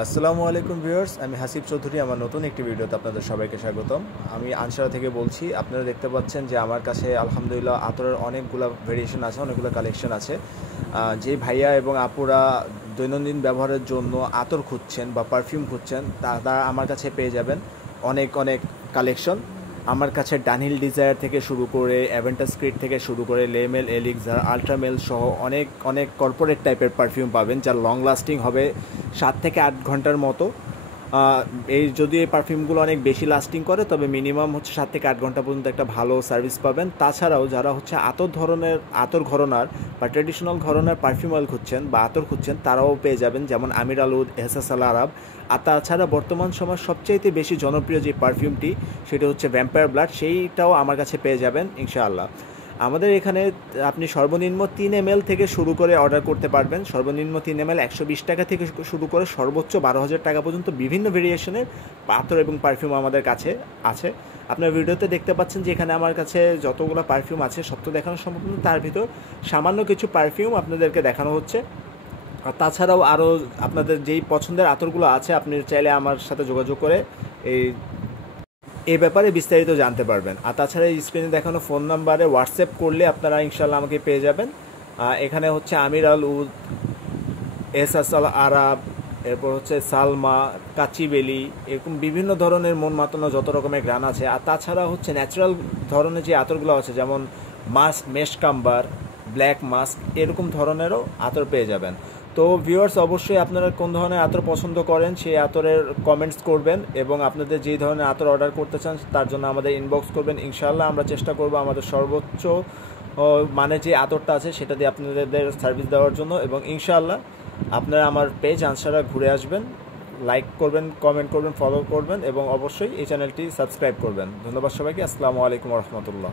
আসসালামু আলাইকুম ভিউয়ার্স, আমি হাসিব চৌধুরী। আমার নতুন একটি ভিডিওতে আপনাদের সবাইকে স্বাগতম। আমি আনসারা থেকে বলছি। আপনারা দেখতে পাচ্ছেন যে আমার কাছে আলহামদুলিল্লাহ আতরের অনেকগুলো ভেরিয়েশন আছে, অনেকগুলো কালেকশন আছে। যে ভাইয়া এবং আপুরা দৈনন্দিন ব্যবহারের জন্য আতর খুঁজছেন বা পারফিউম খুঁজছেন, তারা আমার কাছে পেয়ে যাবেন অনেক অনেক কালেকশন। আমার কাছে ডানহিল ডিজায়ার থেকে শুরু করে অ্যাভেন্টাস ক্রিট থেকে শুরু করে লেমেল, এলিক্সার, আলট্রামেল সহ অনেক অনেক কর্পোরেট টাইপের পারফিউম পাবেন, যা লং লাস্টিং হবে 7 থেকে 8 ঘন্টার মতো। যদি এই পারফিউমগুলো অনেক বেশি লাস্টিং করে, তবে মিনিমাম হচ্ছে 7 থেকে 8 ঘন্টা পর্যন্ত একটা ভালো সার্ভিস পাবেন। তাছাড়াও যারা হচ্ছে আতর ঘরনার বা ট্রেডিশনাল ঘরনার পারফিউম অয়েল খুঁজছেন বা আতর খুঁজছেন, তারাও পেয়ে যাবেন, যেমন আমির আল উদ, এহসাস আল আরাব। আর তাছাড়া বর্তমান সময়ের সবচাইতে বেশি জনপ্রিয় যে পারফিউমটি, সেটা হচ্ছে ভ্যাম্পায়ার ব্লাড, সেইটাও আমার কাছে পেয়ে যাবেন ইনশাআল্লাহ। আমাদের এখানে আপনি সর্বনিম্ন 3 ml থেকে শুরু করে অর্ডার করতে পারবেন। সর্বনিম্ন 3 ml 120 টাকা থেকে শুরু করে সর্বোচ্চ 12,000 টাকা পর্যন্ত বিভিন্ন ভেরিয়েশনের আতর এবং পারফিউম আমাদের কাছে আছে। আপনার ভিডিওতে দেখতে পাচ্ছেন যে এখানে আমার কাছে যতগুলো পারফিউম আছে সব তো দেখানো সম্ভব না, তার ভিতর সামান্য কিছু পারফিউম আপনাদেরকে দেখানো হচ্ছে। আর তাছাড়াও আরও আপনাদের যেই পছন্দের আতরগুলো আছে, আপনি চাইলে আমার সাথে যোগাযোগ করে এই ব্যাপারে বিস্তারিত জানতে পারবেন। আর তাছাড়া এই স্ক্রিনে দেখানো ফোন নাম্বারে হোয়াটসঅ্যাপ করলে আপনারা ইনশাল্লাহ আমাকে পেয়ে যাবেন। এখানে হচ্ছে আমির আল উদ, এহসাস আল আরাব, এরপর হচ্ছে সালমা, কাচিবেলি, এরকম বিভিন্ন ধরনের মন মাতানো যত রকমের গ্রান আছে। আর তাছাড়া হচ্ছে ন্যাচারাল ধরনের যে আতরগুলো আছে, যেমন মাস্ক, মেশকাম্বার, ব্ল্যাক মাস্ক, এরকম ধরনেরও আতর পেয়ে যাবেন। তো ভিউয়ার্স, অবশ্যই আপনারা কোন ধরনের আতর পছন্দ করেন সেই আতরের কমেন্টস করবেন, এবং আপনাদের যেই ধরনের আতর অর্ডার করতে চান তার জন্য আমাদের ইনবক্স করবেন। ইনশাআল্লাহ আমরা চেষ্টা করব আমাদের সর্বোচ্চ মানে যে আতরটা আছে সেটা দিয়ে আপনাদের সার্ভিস দেওয়ার জন্য। এবং ইনশাআল্লাহ আপনারা আমার পেজ আনসারা ঘুরে আসবেন, লাইক করবেন, কমেন্ট করবেন, ফলো করবেন এবং অবশ্যই এই চ্যানেলটি সাবস্ক্রাইব করবেন। ধন্যবাদ সবাইকে। আসসালামু আলাইকুম রহমতুল্লাহ।